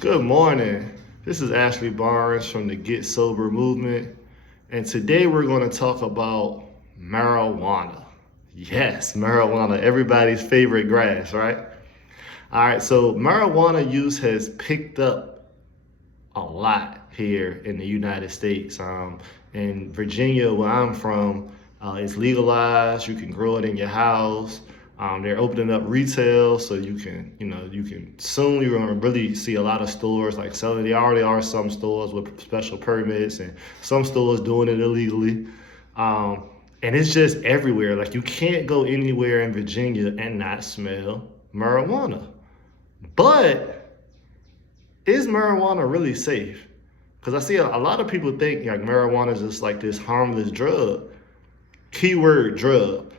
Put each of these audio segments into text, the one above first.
Good morning. This is Ashley Barnes from the Get Sober movement, and today we're going to talk about marijuana. Yes, marijuana, everybody's favorite grass, right? All right, so marijuana use has picked up a lot here in the United States. In Virginia, where I'm from, it's legalized. You can grow it in your house. They're opening up retail, so you can soon you're gonna really see a lot of stores like selling. There already are some stores with special permits, and some stores doing it illegally. And it's just everywhere. Like you can't go anywhere in Virginia and not smell marijuana. But is marijuana really safe? Because I see a lot of people think like marijuana is just like this harmless drug. Keyword drug.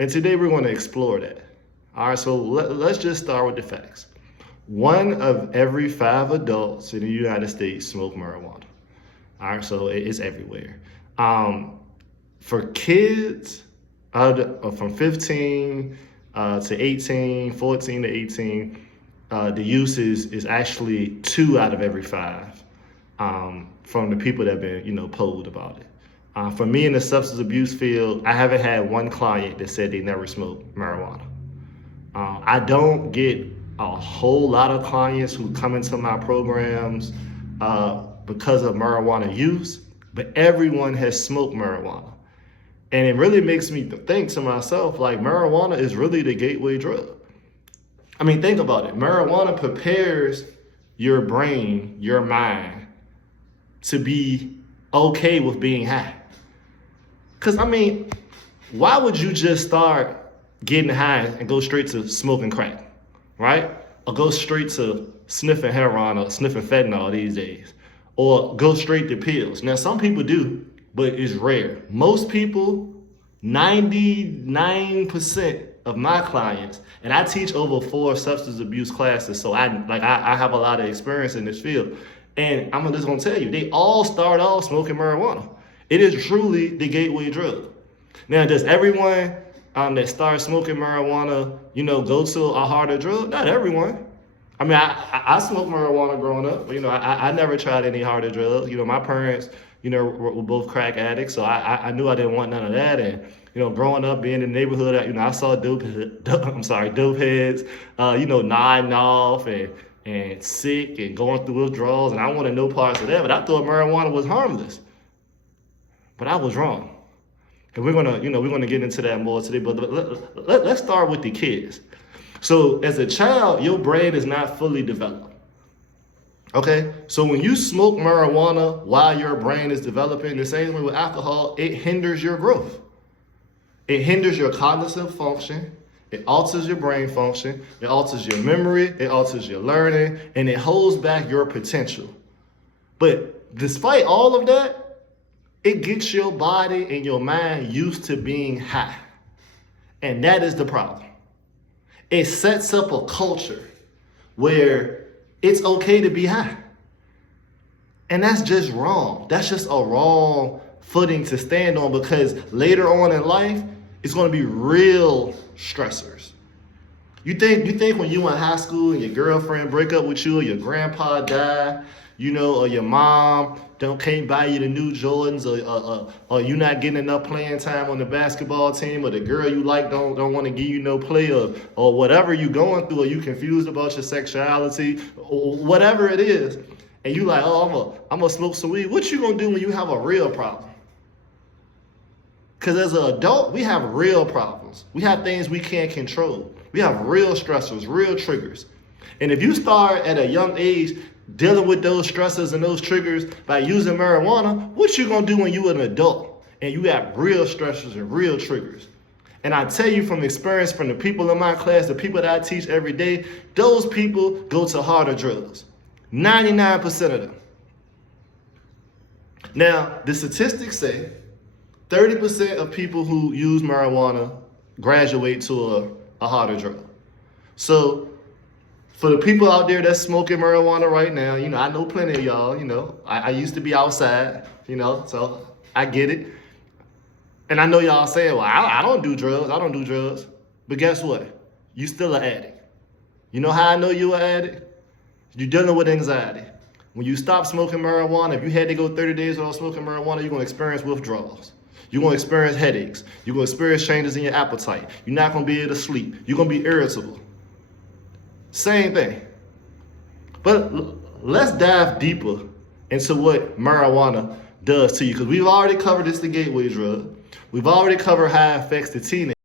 And today we're going to explore that. All right, so let's just start with the facts. One of every 5 adults in the United States smoke marijuana. All right, so it's everywhere. For kids from 15 to 18, 14 to 18, the use is actually 2 out of every 5 from the people that have been, polled about it. For me in the substance abuse field, I haven't had one client that said they never smoked marijuana. I don't get a whole lot of clients who come into my programs because of marijuana use, but everyone has smoked marijuana. And it really makes me think to myself, like marijuana is really the gateway drug. I mean, think about it. Marijuana prepares your brain, your mind, to be okay with being high. Because, I mean, why would you just start getting high and go straight to smoking crack, right? Or go straight to sniffing heroin or sniffing fentanyl these days? Or go straight to pills? Now, some people do, but it's rare. Most people, 99% of my clients, and I teach over 4 substance abuse classes, so I have a lot of experience in this field. And I'm just gonna tell you, they all start off smoking marijuana. It is truly the gateway drug. Now, does everyone that starts smoking marijuana, go to a harder drug? Not everyone. I mean, I smoked marijuana growing up. I never tried any harder drugs. My parents, were both crack addicts, so I knew I didn't want none of that. And growing up, being in the neighborhood, I saw dope heads, nodding off and sick and going through withdrawals, and I wanted no parts of that. But I thought marijuana was harmless. But I was wrong. And we're gonna get into that more today. But let's start with the kids. So as a child, your brain is not fully developed. Okay? So when you smoke marijuana while your brain is developing, the same way with alcohol, it hinders your growth. It hinders your cognitive function. It alters your brain function. It alters your memory. It alters your learning. And it holds back your potential. But despite all of that, it gets your body and your mind used to being high. And that is the problem. It sets up a culture where it's okay to be high. And that's just wrong. That's just a wrong footing to stand on, because later on in life, it's going to be real stressors. You think when you in high school and your girlfriend break up with you, or your grandpa die, or your mom can't buy you the new Jordans, or you not getting enough playing time on the basketball team, or the girl you like don't want to give you no play, or whatever you going through, or you confused about your sexuality, or whatever it is, and you like, oh, I'm gonna smoke some weed. What you gonna do when you have a real problem? Because as an adult, we have real problems. We have things we can't control. We have real stressors, real triggers. And if you start at a young age dealing with those stressors and those triggers by using marijuana, what you gonna do when you an adult and you have real stressors and real triggers? And I tell you from experience, from the people in my class, the people that I teach every day, those people go to harder drugs. 99% of them. Now, the statistics say 30% of people who use marijuana graduate to a harder drug. So for the people out there that's smoking marijuana right now, I know plenty of y'all, I used to be outside, so I get it. And I know y'all saying, well, I don't do drugs. But guess what? You still an addict. You know how I know you an addict? You're dealing with anxiety. When you stop smoking marijuana, if you had to go 30 days without smoking marijuana, you're going to experience withdrawals. You're going to experience headaches. You're going to experience changes in your appetite. You're not going to be able to sleep. You're going to be irritable. Same thing. But let's dive deeper into what marijuana does to you, because we've already covered it's the gateway drug. We've already covered how it affects the teenager.